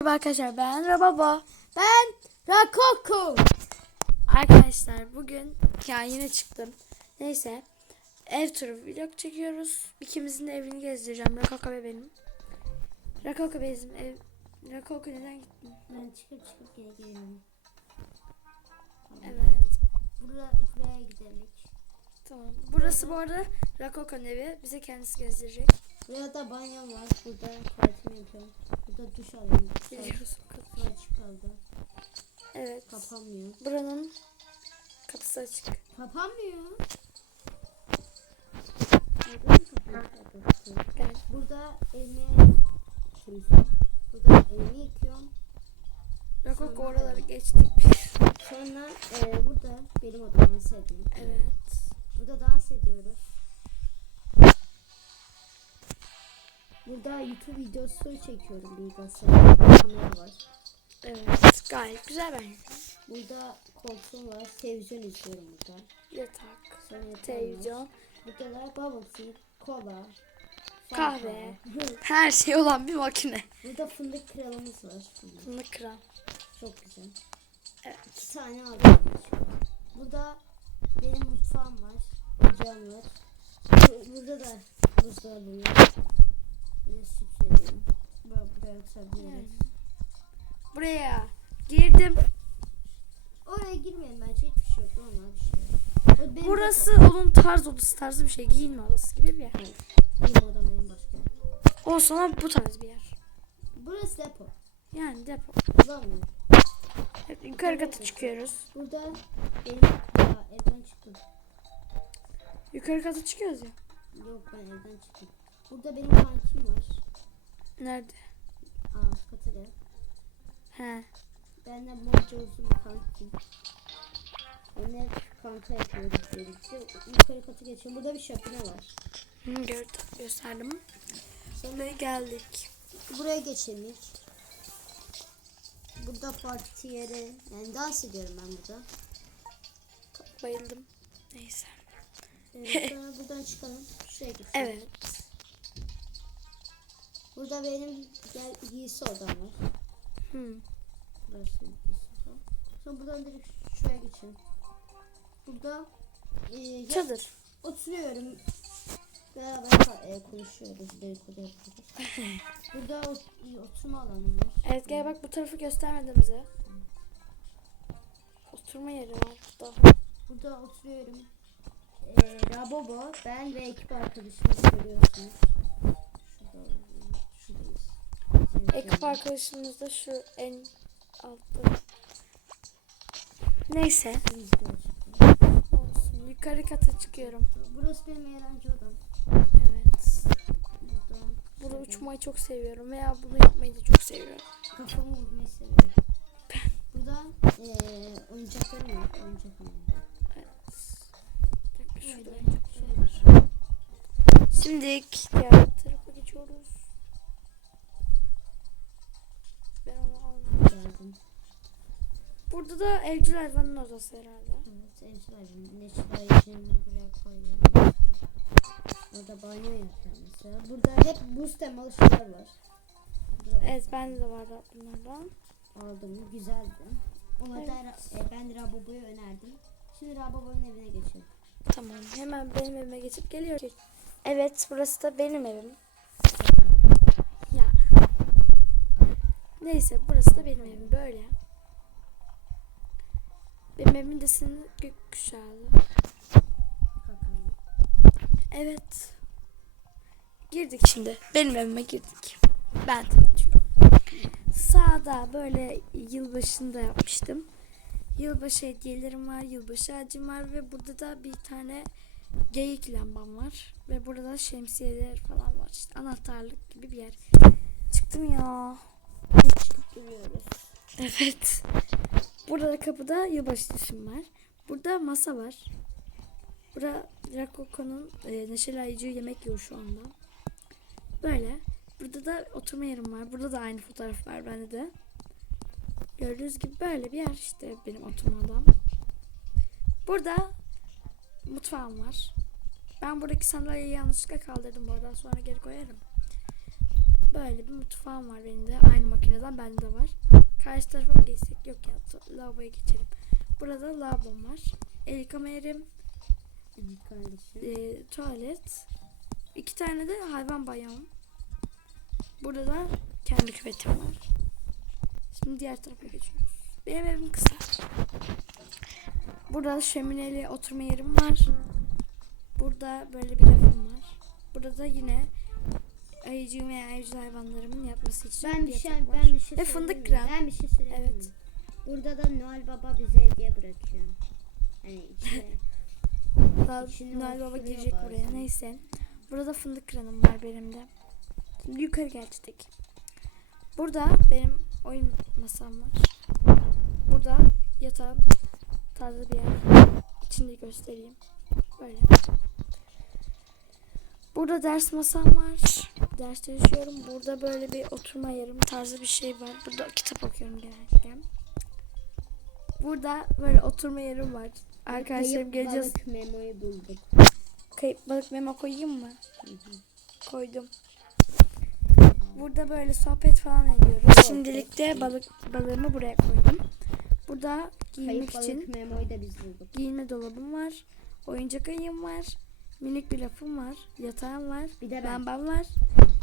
Merhaba arkadaşlar ben Rababa. Ben Rakoko. Arkadaşlar bugün ya yine çıktım. Neyse ev turu vlog çekiyoruz. İkimizin de evini gezdireceğim. Rakoko ve benim. Rakoko bizim ev. Rakoko neden gittin? Ben çıkıp çıkıp geri geliyorum. Evet. Buraya, buraya gidelim. Tamam. Burası bu arada Rakoko'nun evi. Bize kendisi gezdirecek. Burada banyo var. Burada tuvaletimi yapıyorum. Burada duş alıyorum. Biliyoruz. Kapı açık kaldı. Evet. Kapanmıyor. Buranın kapısı açık. Kapanmıyor. Burada elimi. Burada elimi yıkıyorum. Rakoko oraları geçtik. Sonra e, burada benim odam en sevdiğim. Evet. Burada YouTube videosu çekiyorum bilgisayarda. Kamera var. Evet. Gayet güzel bence. Burada koltuğum var. Televizyon izliyorum burada. Yatak. Sonra yatağım var. Televizyon. Burada da bubble tea, kola, Kahve. Her şey olan bir makine. burada fındık kralımız var. Fındık. Bunu kıran. Çok güzel. Evet. İki tane aldım. Burada benim mutfağım var. Ocağım var. Bu- Burada da buzdolabım var. Buraya atabiliriz. Buraya girdim. Oraya girmeyelim bence hiçbir şey yok. Normal bir şey yok. O Burası onun tarz odası tarzı bir şey. Giyinme odası gibi bir yer. depo. Benim odam benim başka. Olsun ama bu tarz bir yer. Burası depo. Yani depo. Kullanmıyorum. Evet, yukarı kata çıkıyoruz. Burada benim ya, evden çıktım. Yukarı kata çıkıyoruz ya. Yok ben evden çıktım. Burada benim kankim var. Nerede? Aa gel. He. Ben de bolca uzun kankim. Yani hep kanka yapıyoruz birlikte. Yukarı katı geçiyorum. Burada bir şapine var. Hı, gördüm. Gösterdim. Sonra geldik. Buraya geçelim. Burada parti yeri. Yani dans ediyorum ben burada. Bayıldım. Neyse. Ee, sonra buradan çıkalım. Şuraya geçelim. Evet. Burada benim gel giysi odam var. Hı. Burası giysi odam. Sonra buradan direkt şuraya geçelim. Burada e, Çadır. oturuyorum. Beraber e, konuşuyoruz. Dedikodu yapıyoruz. Burada ot- e, oturma alanım var. Evet gel bak bu tarafı göstermedi bize. Oturma yeri var burada. Burada oturuyorum. E, Rabobo, ben ve ekip arkadaşımız görüyorsunuz. Şurada, Ekip arkadaşımız da şu en altta. Neyse. Olsun. Yukarı kata çıkıyorum. Burası benim eğlence odam. Evet. Burada Burada uçmayı çok seviyorum veya bunu yapmayı da çok seviyorum. kafamı vurmayı seviyorum. Burada eee oyuncaklarım var. Oyuncak oynuyorum. Evet. Şöyle, var. şöyle. Şimdi diğer tarafa geçiyoruz. Burada da evcil hayvanın odası herhalde. Evet, evcilerim. Neşilayıcım buraya koyuyorum. Burada banyo yapıyorum mesela. Burada hep buz temalı şeyler var. Burada Evet bende de vardı bunlardan. aldım. Güzeldi. Ona da Evet. e, ben Rabobo'yu önerdim. Şimdi Rabobo'nun evine geçelim. Tamam hemen benim evime geçip geliyorum. Evet burası da benim evim. Ya. Neyse burası da benim evim böyle. Benim evimin deseni gökkuşağlı. Evet. Girdik şimdi. Benim evime girdik. Ben tanıtıyorum. Sağda böyle yılbaşında yapmıştım. Yılbaşı hediyelerim var, yılbaşı ağacım var ve burada da bir tane geyik lambam var. Ve burada da şemsiyeler falan var. İşte anahtarlık gibi bir yer. Çıktım ya. Çıkıp. Evet. Burada da kapıda yılbaşı dişim var. Burada masa var. Burada Rakoko'nun e, Neşeli Ayıcı yemek yiyor şu anda. Böyle. Burada da oturma yerim var. Burada da aynı fotoğraf var bende de. Gördüğünüz gibi böyle bir yer işte benim oturma odam. Burada mutfağım var. Ben buradaki sandalyeyi yanlışlıkla kaldırdım arada sonra geri koyarım. Böyle bir mutfağım var benim de. Aynı makineden bende de var. Karşı tarafa mı geçsek? Yok ya lavaboya geçelim. Burada lavabom var. El yıkama yerim, e, tuvalet. iki tane de hayvan banyom. Burada da kendi küvetim var. Şimdi diğer tarafa geçiyoruz. Benim evim kısa. Burada da şömineli oturma yerim var. Burada böyle bir rafım var. Burada da yine ayıcığım veya evcil hayvanlarımın yapması için Ben bir şey var. ben bir şey Ve fındık kıran. Ben bir şey söyleyebilir Evet. Burada da Noel Baba bize hediye bırakıyor. Hani içine Daha Noel Baba girecek bazen. buraya. Neyse. Burada fındık kıranım var benim de. Şimdi yukarı geçtik. Burada benim oyun masam var. Burada yatağım tarzı bir yer. İçinde göstereyim. Böyle. Burada ders masam var. Ders çalışıyorum. Burada böyle bir oturma yerim tarzı bir şey var. Burada kitap okuyorum genellikle. Burada böyle oturma yerim var. Arkadaşlarım kayıp geleceğiz. balık memoyu bulduk. Kayıp balık memo koyayım mı? Hı hı. Koydum. Burada böyle sohbet falan ediyoruz. Şimdilik de balık balığımı buraya koydum. Burada giyinmek Kayıp için balık memoyu da biz bulduk. giyinme dolabım var. Oyuncak ayım var. Minik bir lafım var. Yatağım var. Bir de ben. Lambam var.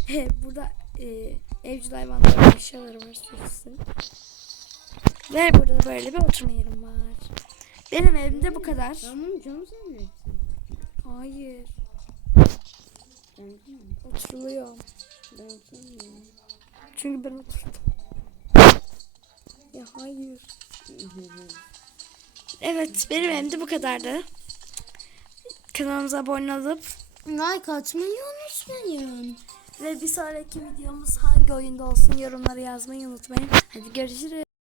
burada e, evcil hayvanların eşyaları var. Sürüsün. Ve burada da böyle bir oturma yerim var. Benim evimde bu kadar. Ben bunu cam zannettim. Hayır. Oturuluyor. Ben? Çünkü ben oturdum. Ya hayır. Evet benim evimde bu kadardı. Kanalımıza abone olup Like atmayı unutmayın. Ve bir sonraki videomuz hangi oyunda olsun yorumlara yazmayı unutmayın. Hadi görüşürüz.